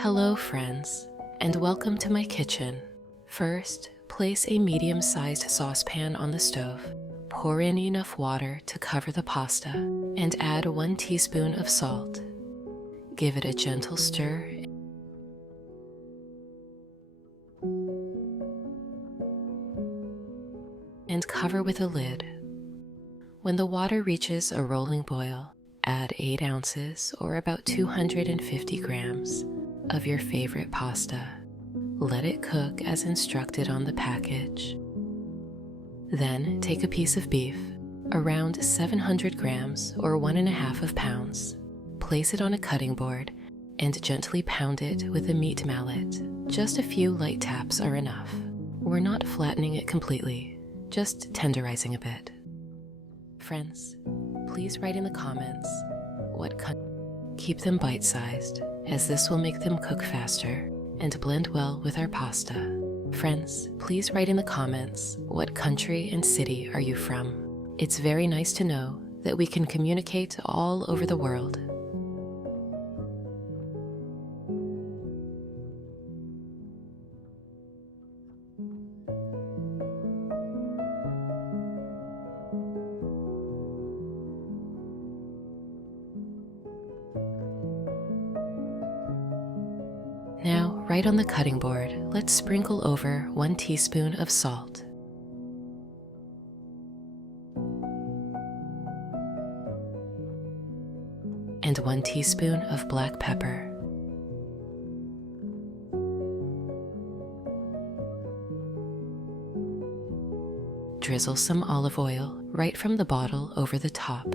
Hello friends, and welcome to my kitchen. First, place a medium-sized saucepan on the stove. Pour in enough water to cover the pasta and add 1 teaspoon of salt. Give it a gentle stir and cover with a lid. When the water reaches a rolling boil, add 8 ounces or about 250 grams of your favorite pasta. Let it cook as instructed on the package. Then take a piece of beef, around 700 grams or 1.5 pounds. Place it on a cutting board and gently pound it with a meat mallet. Just a few light taps are enough. We're not flattening it completely, just tenderizing a bit. Friends, please write in the comments keep them bite-sized, as this will make them cook faster and blend well with our pasta. Friends, please write in the comments what country and city are you from. It's very nice to know that we can communicate all over the world. Now, right on the cutting board, let's sprinkle over 1 teaspoon of salt. And 1 teaspoon of black pepper. Drizzle some olive oil right from the bottle over the top.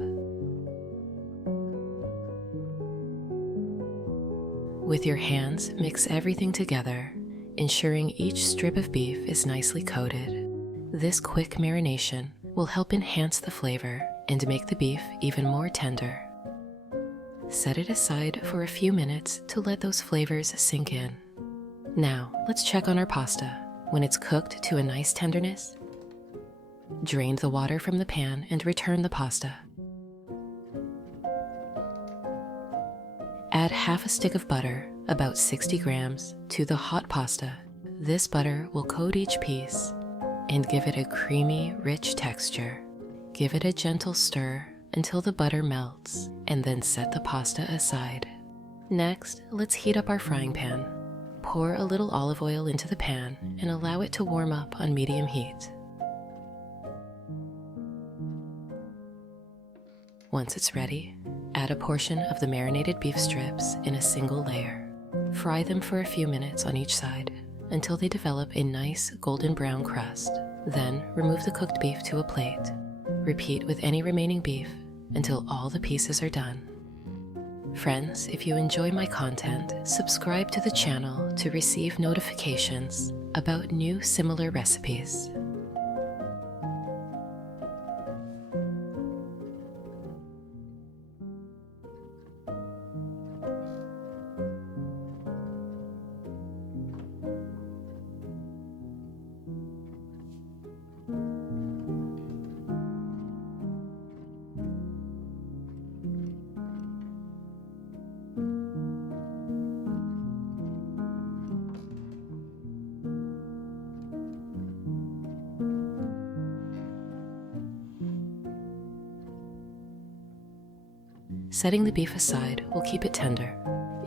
With your hands, mix everything together, ensuring each strip of beef is nicely coated. This quick marination will help enhance the flavor and make the beef even more tender. Set it aside for a few minutes to let those flavors sink in. Now, let's check on our pasta. When it's cooked to a nice tenderness, drain the water from the pan and return the pasta. Add half a stick of butter, about 60 grams, to the hot pasta. This butter will coat each piece and give it a creamy, rich texture. Give it a gentle stir until the butter melts, and then set the pasta aside. Next, let's heat up our frying pan. Pour a little olive oil into the pan and allow it to warm up on medium heat. Once it's ready, add a portion of the marinated beef strips in a single layer. Fry them for a few minutes on each side until they develop a nice golden brown crust. Then remove the cooked beef to a plate. Repeat with any remaining beef until all the pieces are done. Friends, if you enjoy my content, subscribe to the channel to receive notifications about new similar recipes. Setting the beef aside will keep it tender.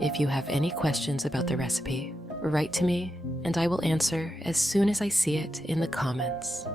If you have any questions about the recipe, write to me and I will answer as soon as I see it in the comments.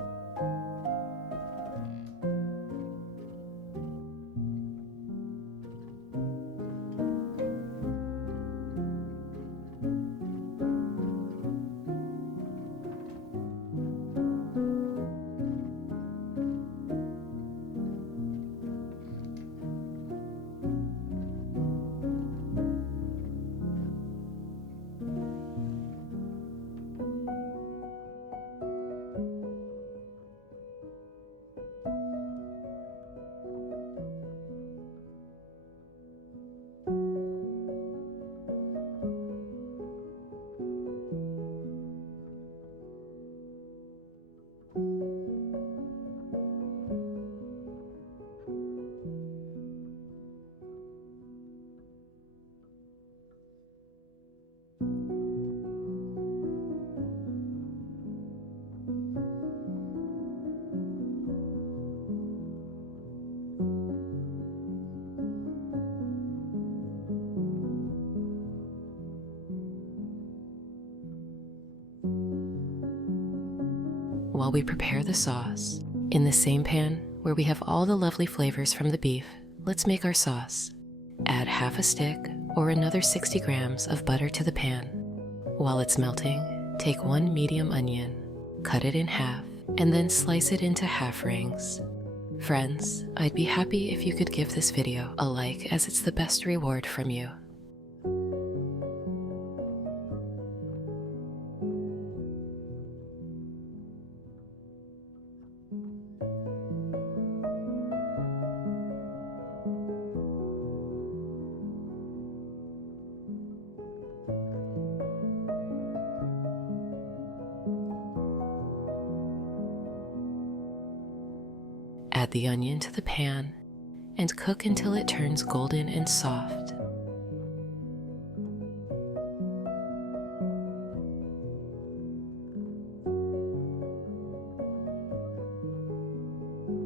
while we prepare the sauce, in the same pan where we have all the lovely flavors from the beef, let's make our sauce. Add half a stick or another 60 grams of butter to the pan. While it's melting, take 1 medium onion, cut it in half, and then slice it into half rings. Friends, I'd be happy if you could give this video a like, as it's the best reward from you. Add the onion to the pan and cook until it turns golden and soft.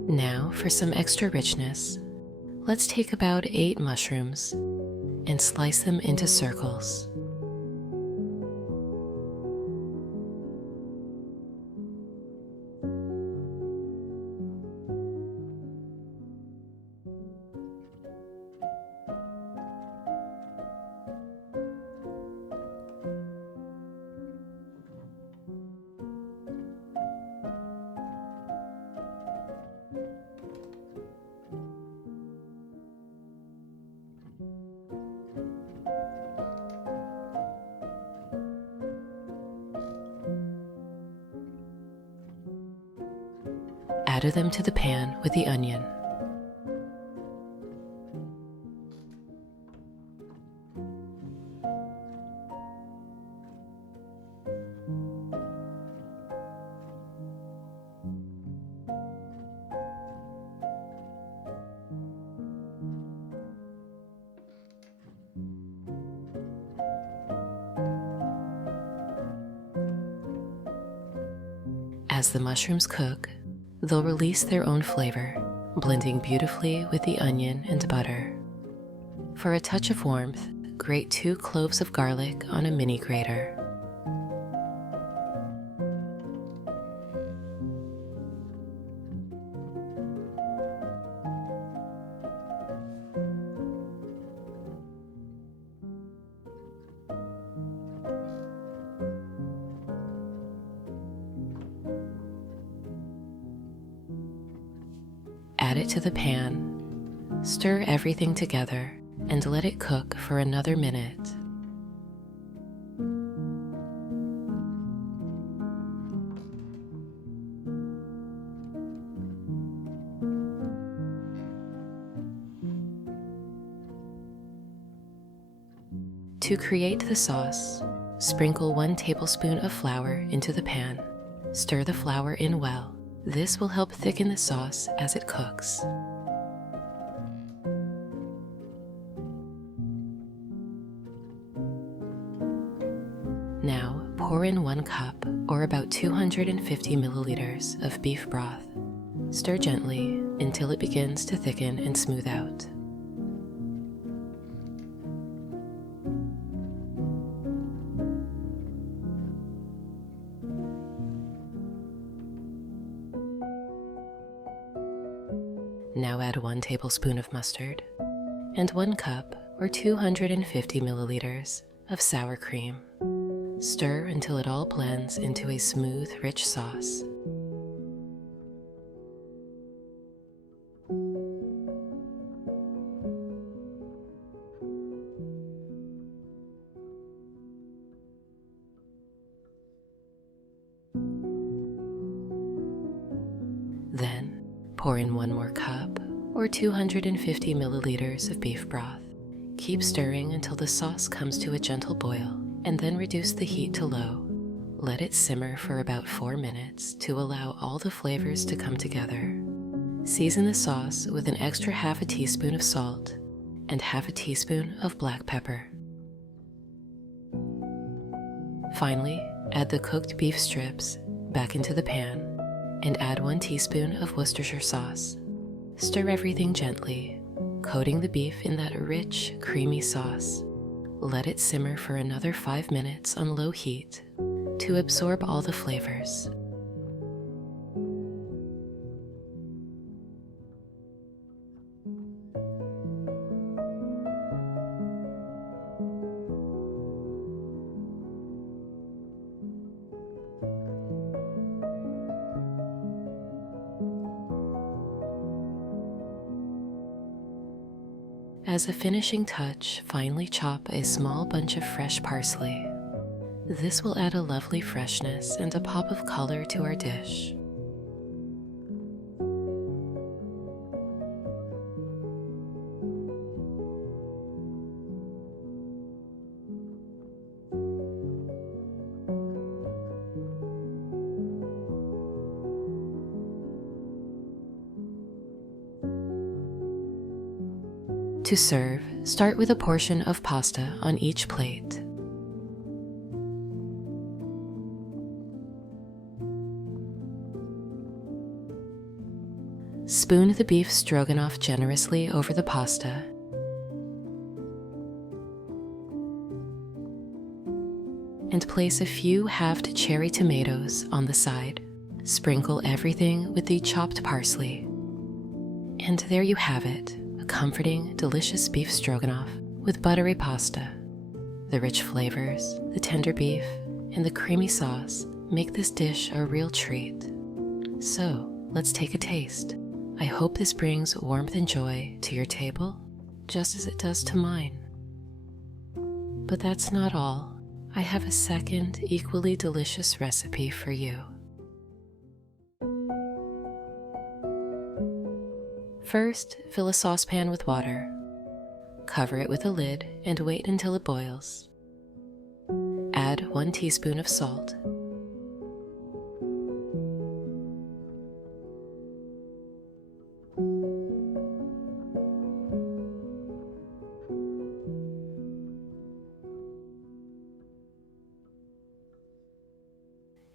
Now, for some extra richness, let's take about 8 mushrooms and slice them into circles. Add them to the pan with the onion. As the mushrooms cook, they'll release their own flavor, blending beautifully with the onion and butter. For a touch of warmth, grate 2 cloves of garlic on a mini grater. Add it to the pan, stir everything together, and let it cook for another minute. To create the sauce, sprinkle 1 tablespoon of flour into the pan. Stir the flour in well. This will help thicken the sauce as it cooks. Now, pour in 1 cup, or about 250 milliliters, of beef broth. Stir gently until it begins to thicken and smooth out. Now add 1 tablespoon of mustard and 1 cup, or 250 milliliters, of sour cream. Stir until it all blends into a smooth, rich sauce. Then, pour in 1 more cup, or 250 milliliters of beef broth. Keep stirring until the sauce comes to a gentle boil, and then reduce the heat to low. Let it simmer for about 4 minutes to allow all the flavors to come together. Season the sauce with an extra half a teaspoon of salt and half a teaspoon of black pepper. Finally, add the cooked beef strips back into the pan and add 1 teaspoon of Worcestershire sauce. Stir everything gently, coating the beef in that rich, creamy sauce. Let it simmer for another 5 minutes on low heat to absorb all the flavors. As a finishing touch, finely chop a small bunch of fresh parsley. This will add a lovely freshness and a pop of color to our dish. To serve, start with a portion of pasta on each plate. Spoon the beef stroganoff generously over the pasta. And place a few halved cherry tomatoes on the side. Sprinkle everything with the chopped parsley. And there you have it. Comforting, delicious beef stroganoff with buttery pasta. The rich flavors, the tender beef, and the creamy sauce make this dish a real treat. So, let's take a taste. I hope this brings warmth and joy to your table, just as it does to mine. But that's not all. I have a second, equally delicious recipe for you. First, fill a saucepan with water. Cover it with a lid and wait until it boils. Add 1 teaspoon of salt.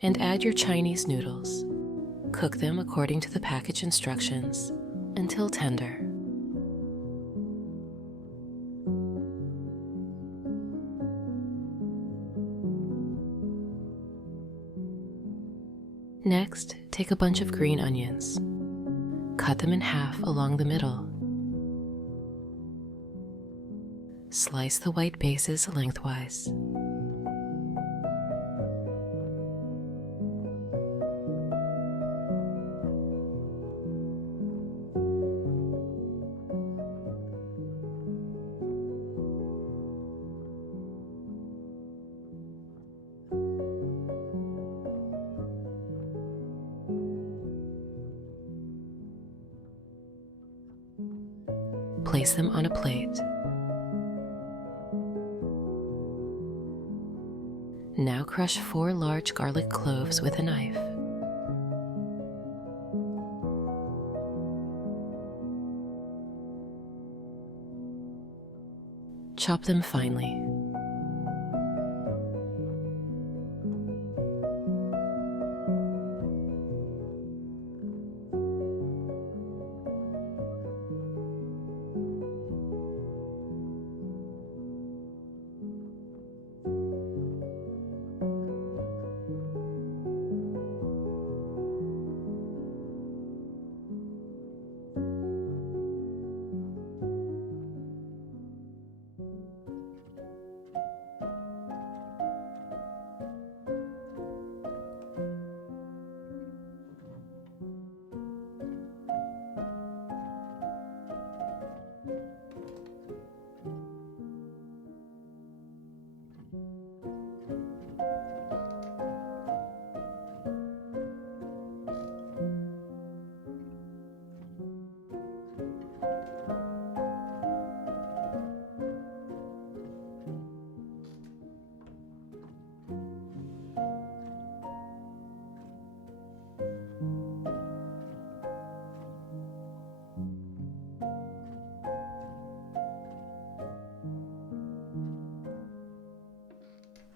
And add your Chinese noodles. Cook them according to the package instructions until tender. Next, take a bunch of green onions. Cut them in half along the middle. Slice the white bases lengthwise. Place them on a plate. Now crush 4 large garlic cloves with a knife. Chop them finely.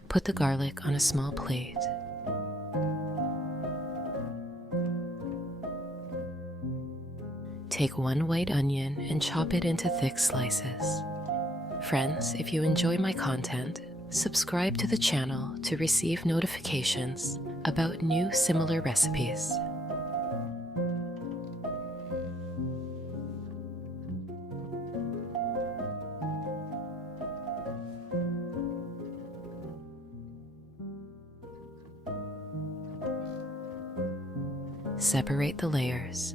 Put the garlic on a small plate. Take 1 white onion and chop it into thick slices. Friends, if you enjoy my content, subscribe to the channel to receive notifications about new similar recipes. Separate the layers.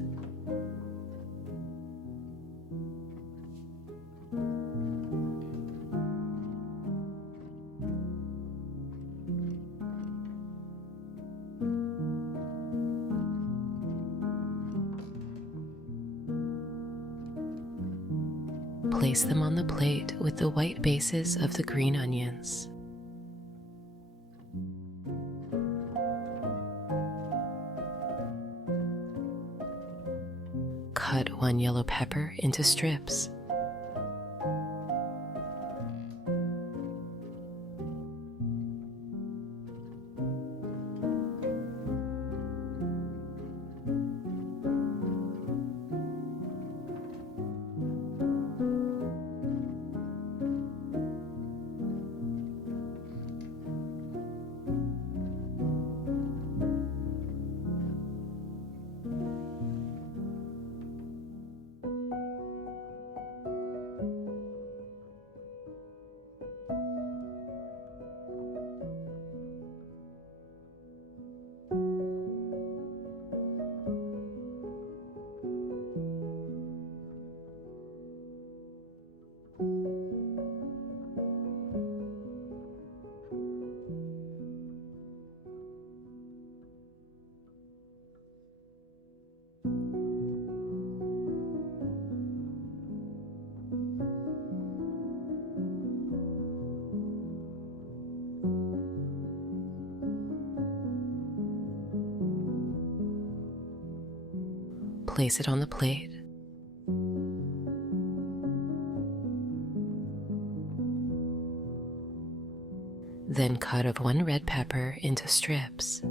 Place them on the plate with the white bases of the green onions. Cut 1 yellow pepper into strips. Place it on the plate. Then cut of 1 red pepper into strips.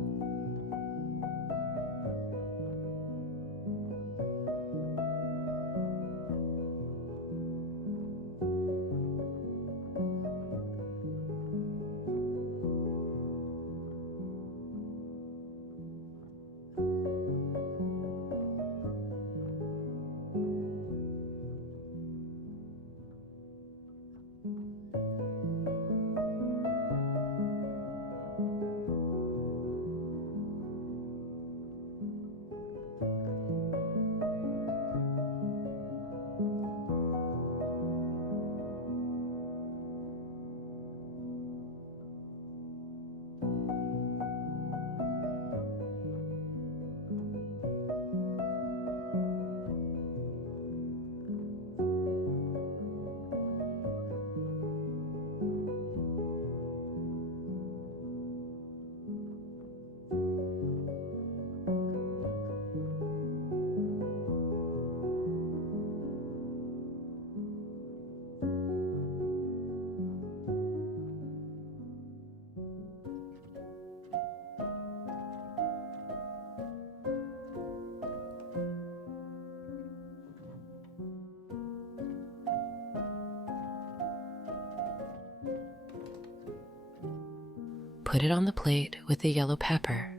Put it on the plate with the yellow pepper.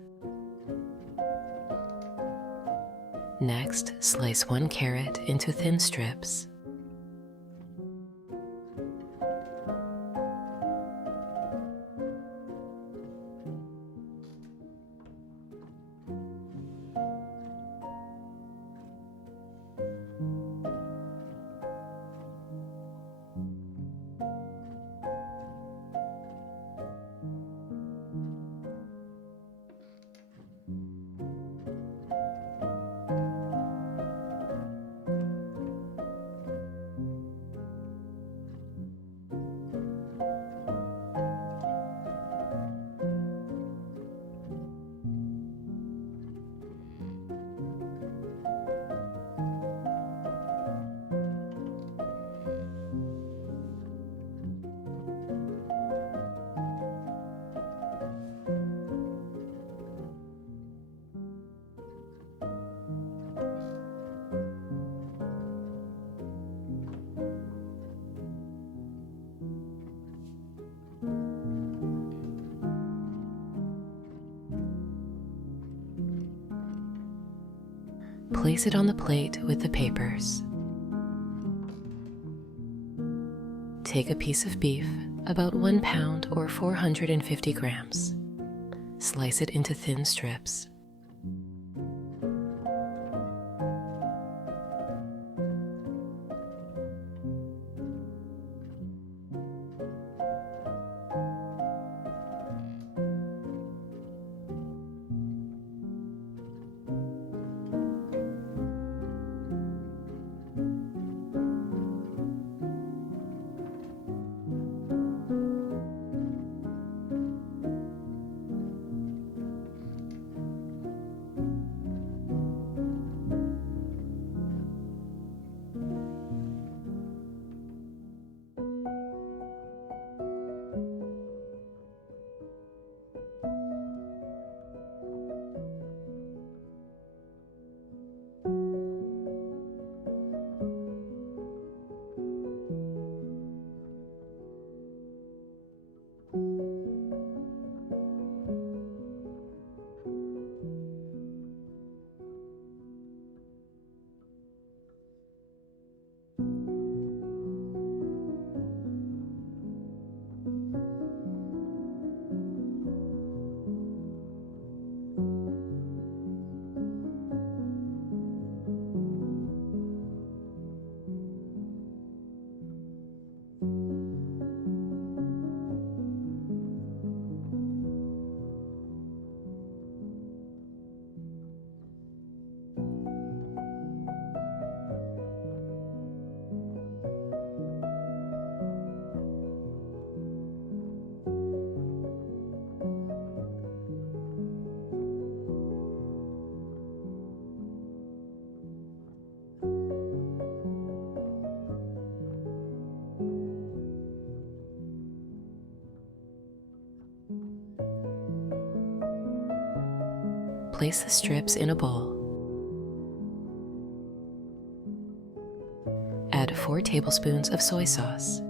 Next, slice 1 carrot into thin strips. Place it on the plate with the papers. Take a piece of beef, about 1 pound or 450 grams. Slice it into thin strips. Place the strips in a bowl. Add 4 tablespoons of soy sauce,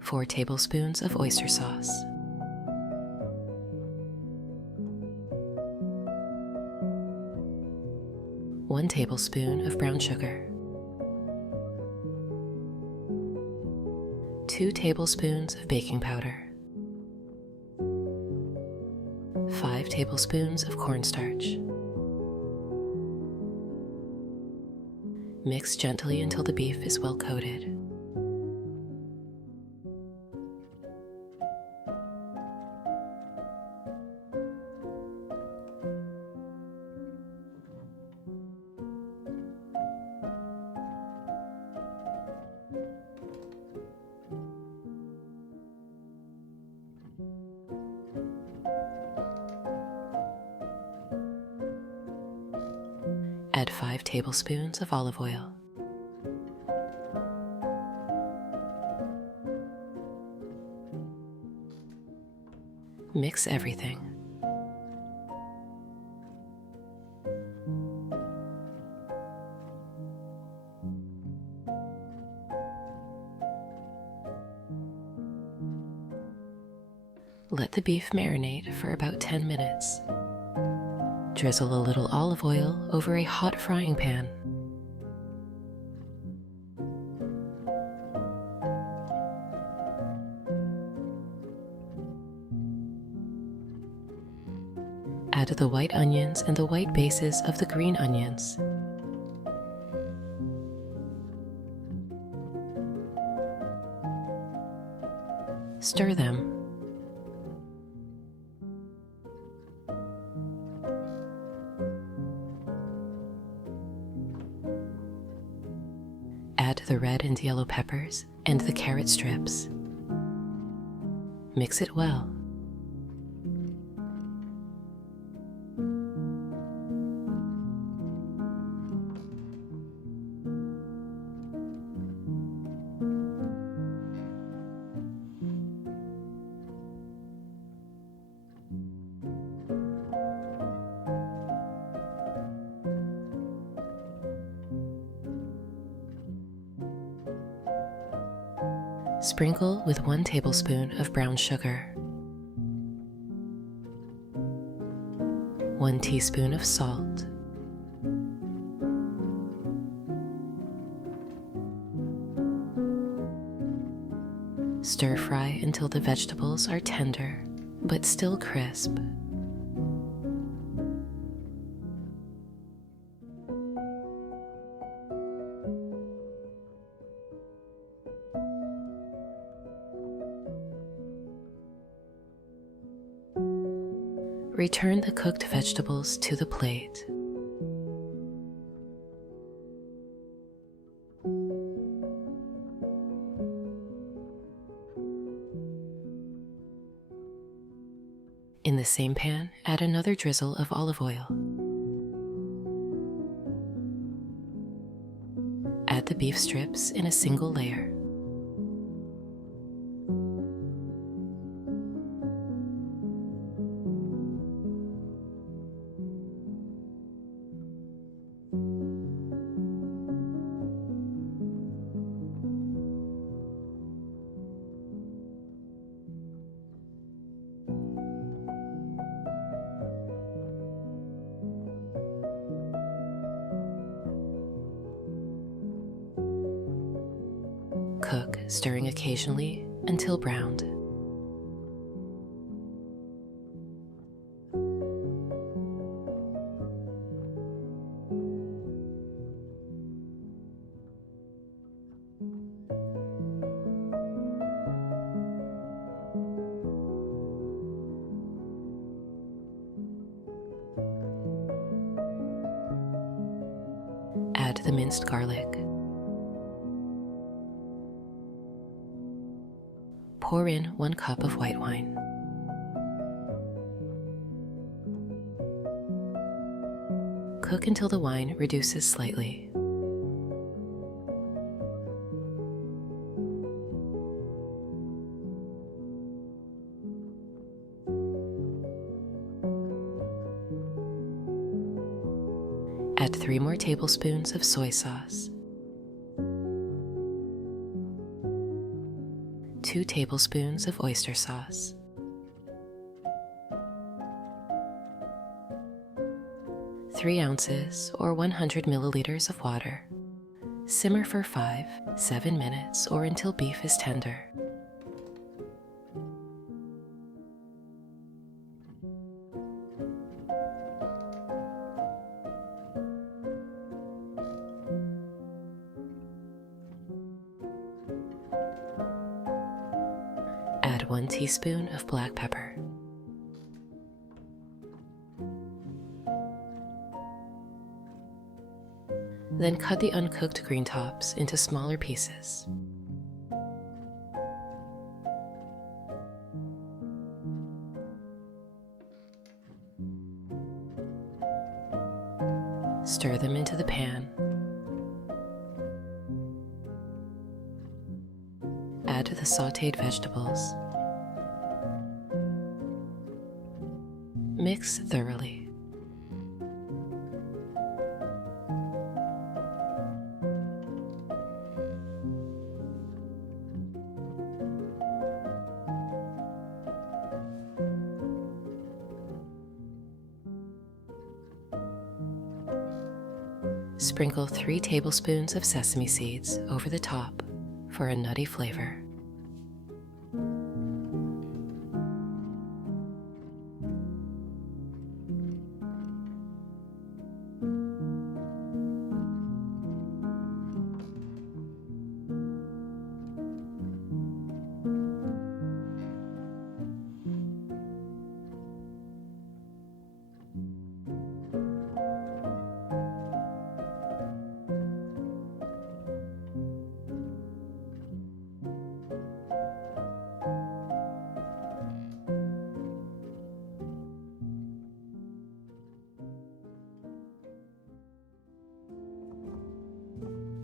4 tablespoons of oyster sauce, 1 tablespoon of brown sugar, 2 tablespoons of baking powder, 5 tablespoons of cornstarch. Mix gently until the beef is well coated. Add 5 tablespoons of olive oil. Mix everything. Let the beef marinate for about 10 minutes. Drizzle a little olive oil over a hot frying pan. Add the white onions and the white bases of the green onions. Stir them. Add the red and yellow peppers and the carrot strips. Mix it well. Sprinkle with 1 tablespoon of brown sugar, 1 teaspoon of salt, stir fry until the vegetables are tender but still crisp. Return the cooked vegetables to the plate. In the same pan, add another drizzle of olive oil. Add the beef strips in a single layer. Cook, stirring occasionally until browned. Add the minced garlic. Pour in 1 cup of white wine. Cook until the wine reduces slightly. Add 3 more tablespoons of soy sauce, 2 tablespoons of oyster sauce, 3 ounces or 100 milliliters of water. Simmer for 5-7 minutes or until beef is tender. Add 1 teaspoon of black pepper. Then cut the uncooked green tops into smaller pieces. Stir them into the pan. Add the sautéed vegetables. Mix thoroughly. Sprinkle 3 tablespoons of sesame seeds over the top for a nutty flavor.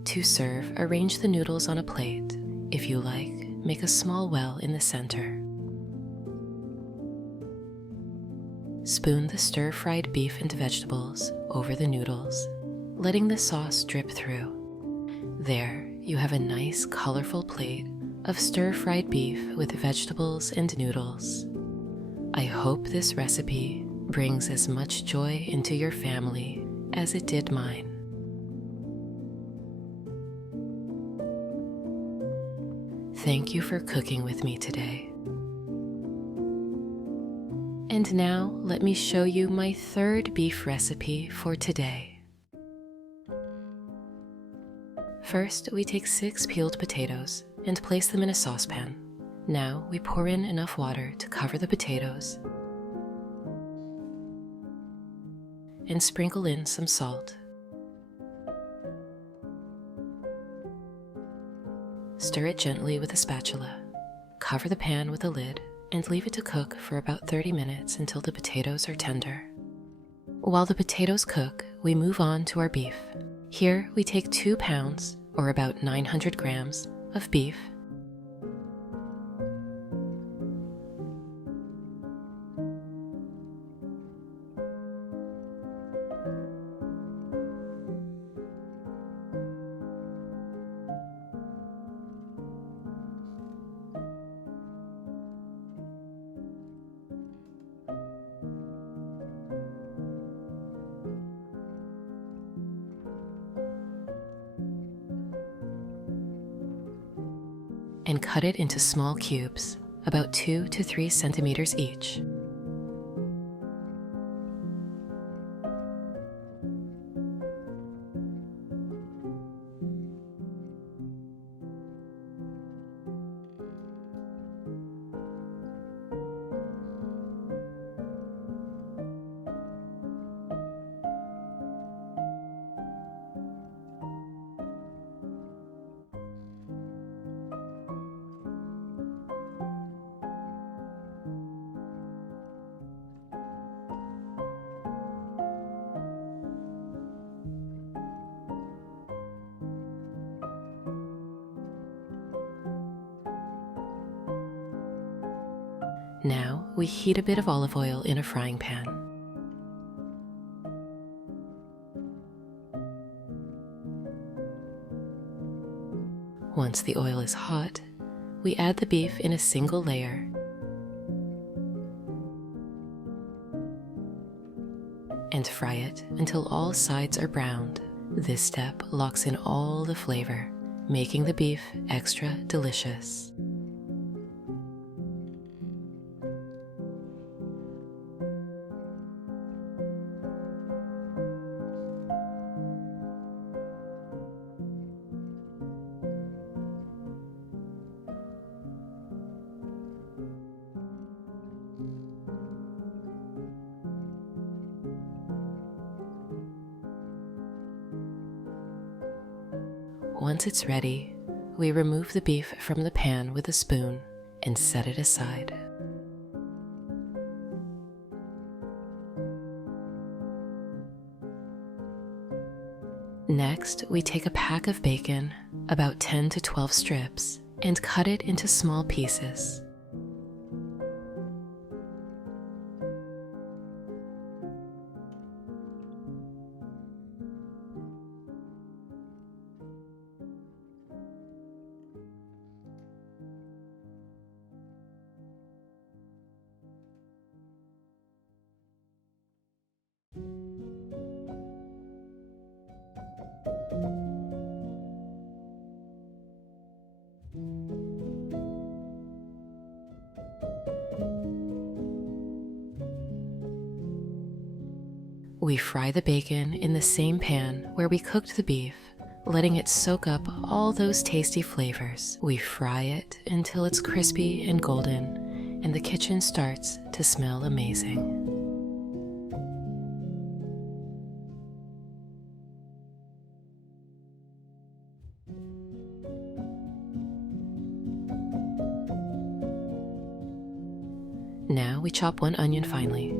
To serve, arrange the noodles on a plate. If you like, make a small well in the center. Spoon the stir-fried beef and vegetables over the noodles, letting the sauce drip through. There, you have a nice, colorful plate of stir-fried beef with vegetables and noodles. I hope this recipe brings as much joy into your family as it did mine. Thank you for cooking with me today. And now let me show you my third beef recipe for today. First, we take 6 peeled potatoes and place them in a saucepan. Now we pour in enough water to cover the potatoes and sprinkle in some salt. Stir it gently with a spatula. Cover the pan with a lid and leave it to cook for about 30 minutes until the potatoes are tender. While the potatoes cook, we move on to our beef. Here we take 2 pounds, or about 900 grams, of beef. And cut it into small cubes, about 2 to 3 centimeters each. Now we heat a bit of olive oil in a frying pan. Once the oil is hot, we add the beef in a single layer and fry it until all sides are browned. This step locks in all the flavor, making the beef extra delicious. Once it's ready, we remove the beef from the pan with a spoon and set it aside. Next, we take a pack of bacon, about 10 to 12 strips, and cut it into small pieces. We fry the bacon in the same pan where we cooked the beef, letting it soak up all those tasty flavors. We fry it until it's crispy and golden, and the kitchen starts to smell amazing. Now we chop one onion finely.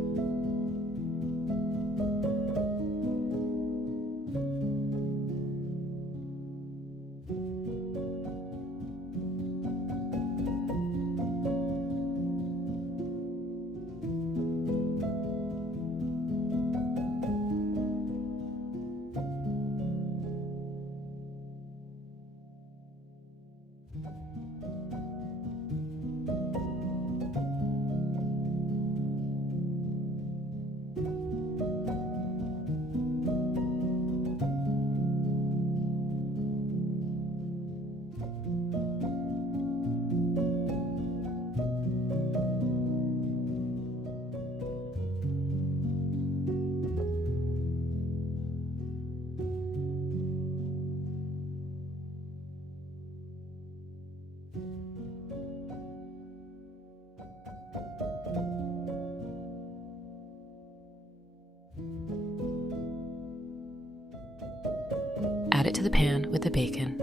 Add it to the pan with the bacon.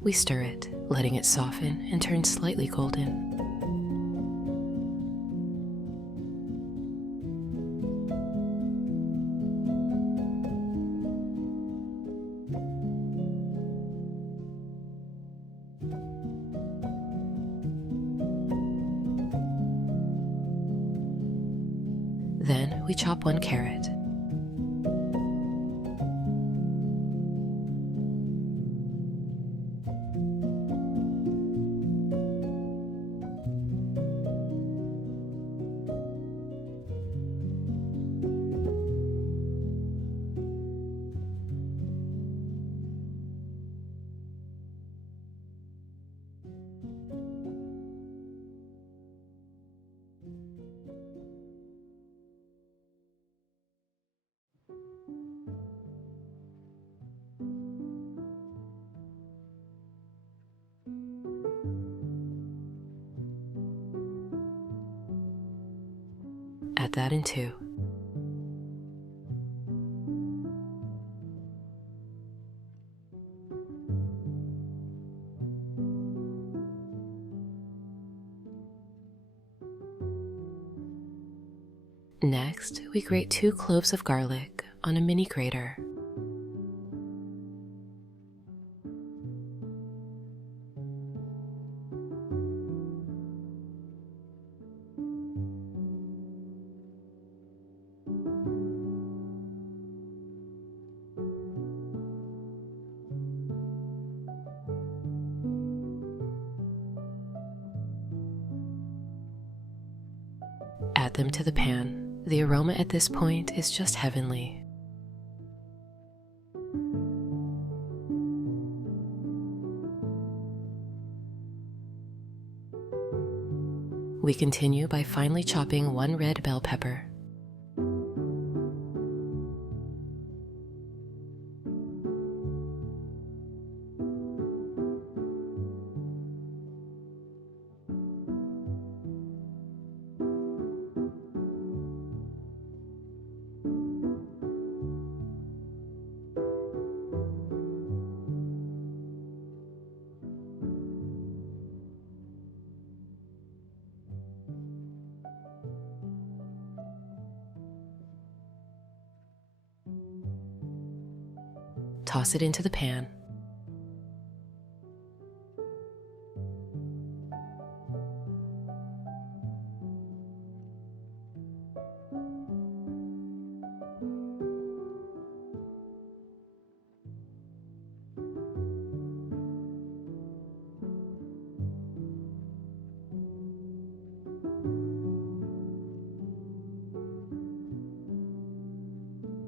We stir it, letting it soften and turn slightly golden. Then we chop one carrot. Add that in too. Next, we grate 2 cloves of garlic on a mini grater. add them to the pan. The aroma at this point is just heavenly. We continue by finely chopping 1 red bell pepper. Toss it into the pan.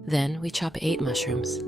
Then we chop 8 mushrooms.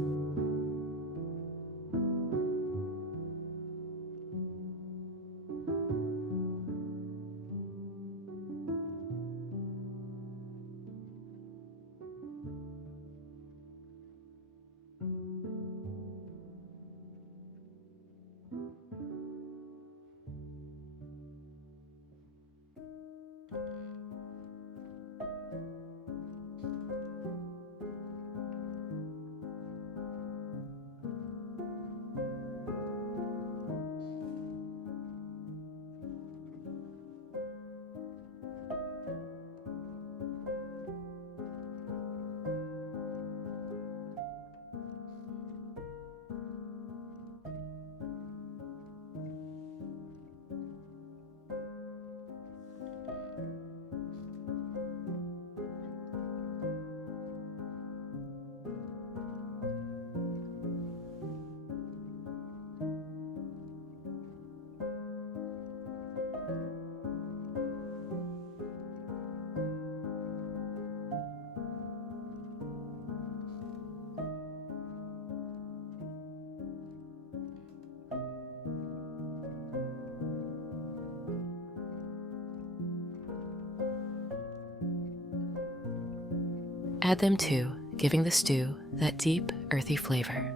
Add them too, giving the stew that deep, earthy flavor.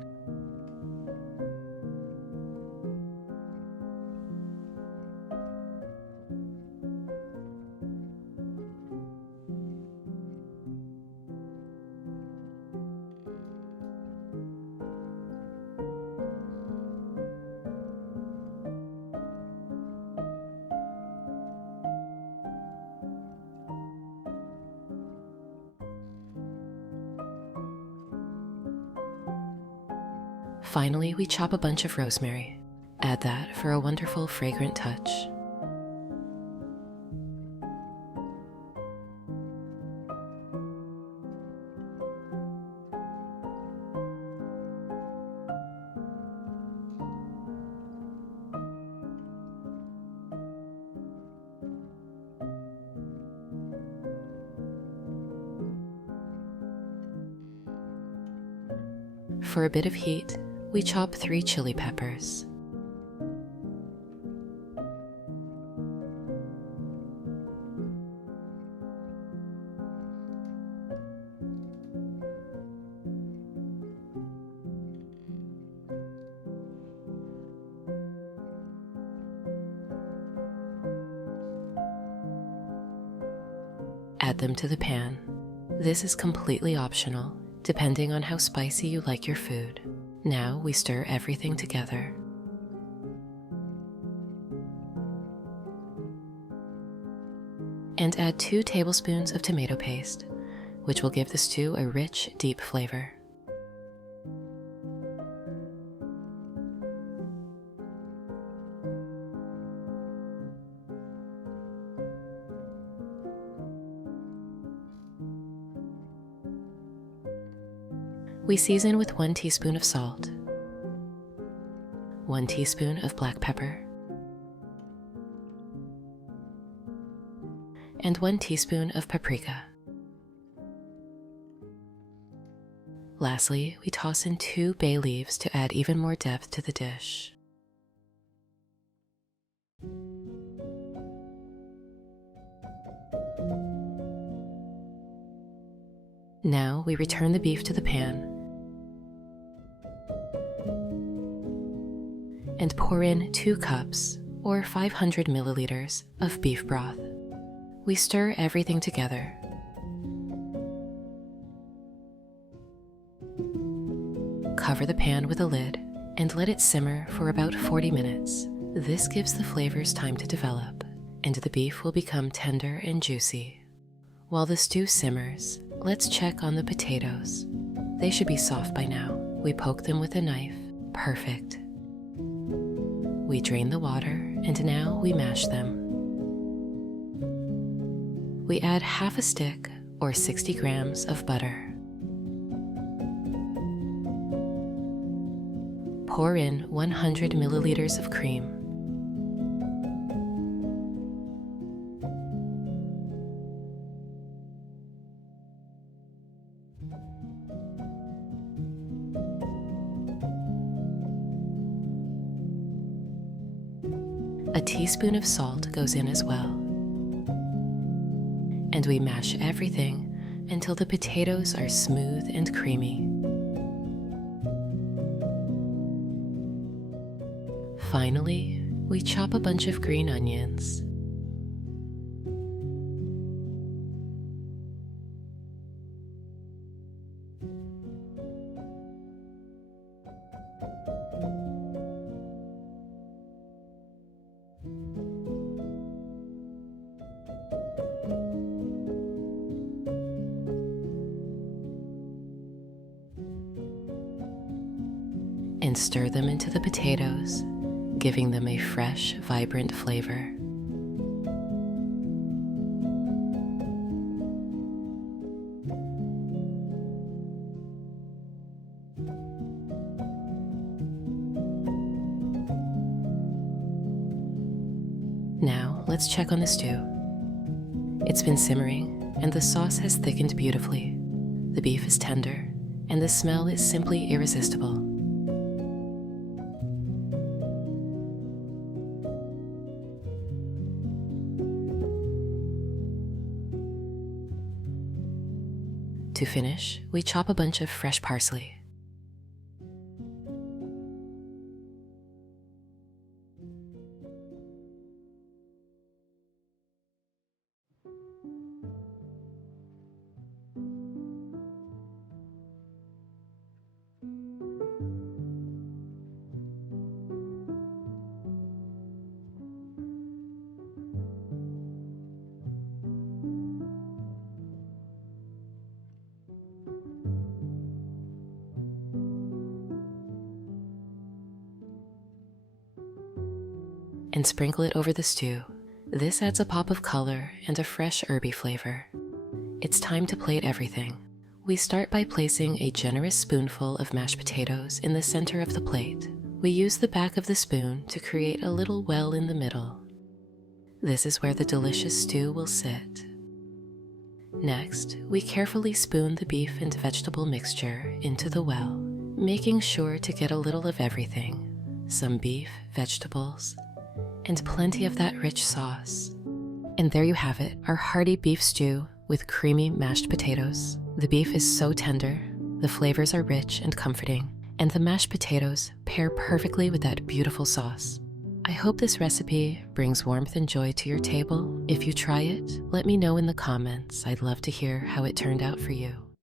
Finally, we chop a bunch of rosemary. Add that for a wonderful, fragrant touch. For a bit of heat, we chop 3 chili peppers. Add them to the pan. This is completely optional, depending on how spicy you like your food. Now we stir everything together. And add 2 tablespoons of tomato paste, which will give the stew a rich, deep flavor. We season with 1 teaspoon of salt, 1 teaspoon of black pepper, and 1 teaspoon of paprika. Lastly, we toss in 2 bay leaves to add even more depth to the dish. Now we return the beef to the pan and pour in 2 cups or 500 milliliters of beef broth. We stir everything together. Cover the pan with a lid and let it simmer for about 40 minutes. This gives the flavors time to develop, and the beef will become tender and juicy. While the stew simmers, let's check on the potatoes. They should be soft by now. We poke them with a knife. Perfect. We drain the water, and now we mash them. We add half a stick or 60 grams of butter. Pour in 100 milliliters of cream. A teaspoon of salt goes in as well. And we mash everything until the potatoes are smooth and creamy. Finally, we chop a bunch of green onions. And stir them into the potatoes, giving them a fresh, vibrant flavor. Now, let's check on the stew. It's been simmering, and the sauce has thickened beautifully. The beef is tender, and the smell is simply irresistible. To finish, we chop a bunch of fresh parsley. And sprinkle it over the stew. This adds a pop of color and a fresh herby flavor. It's time to plate everything. We start by placing a generous spoonful of mashed potatoes in the center of the plate. We use the back of the spoon to create a little well in the middle. This is where the delicious stew will sit. Next, we carefully spoon the beef and vegetable mixture into the well, making sure to get a little of everything. Some beef, vegetables, and plenty of that rich sauce. And there you have it, our hearty beef stew with creamy mashed potatoes. The beef is so tender, the flavors are rich and comforting, and the mashed potatoes pair perfectly with that beautiful sauce. I hope this recipe brings warmth and joy to your table. If you try it, let me know in the comments. I'd love to hear how it turned out for you.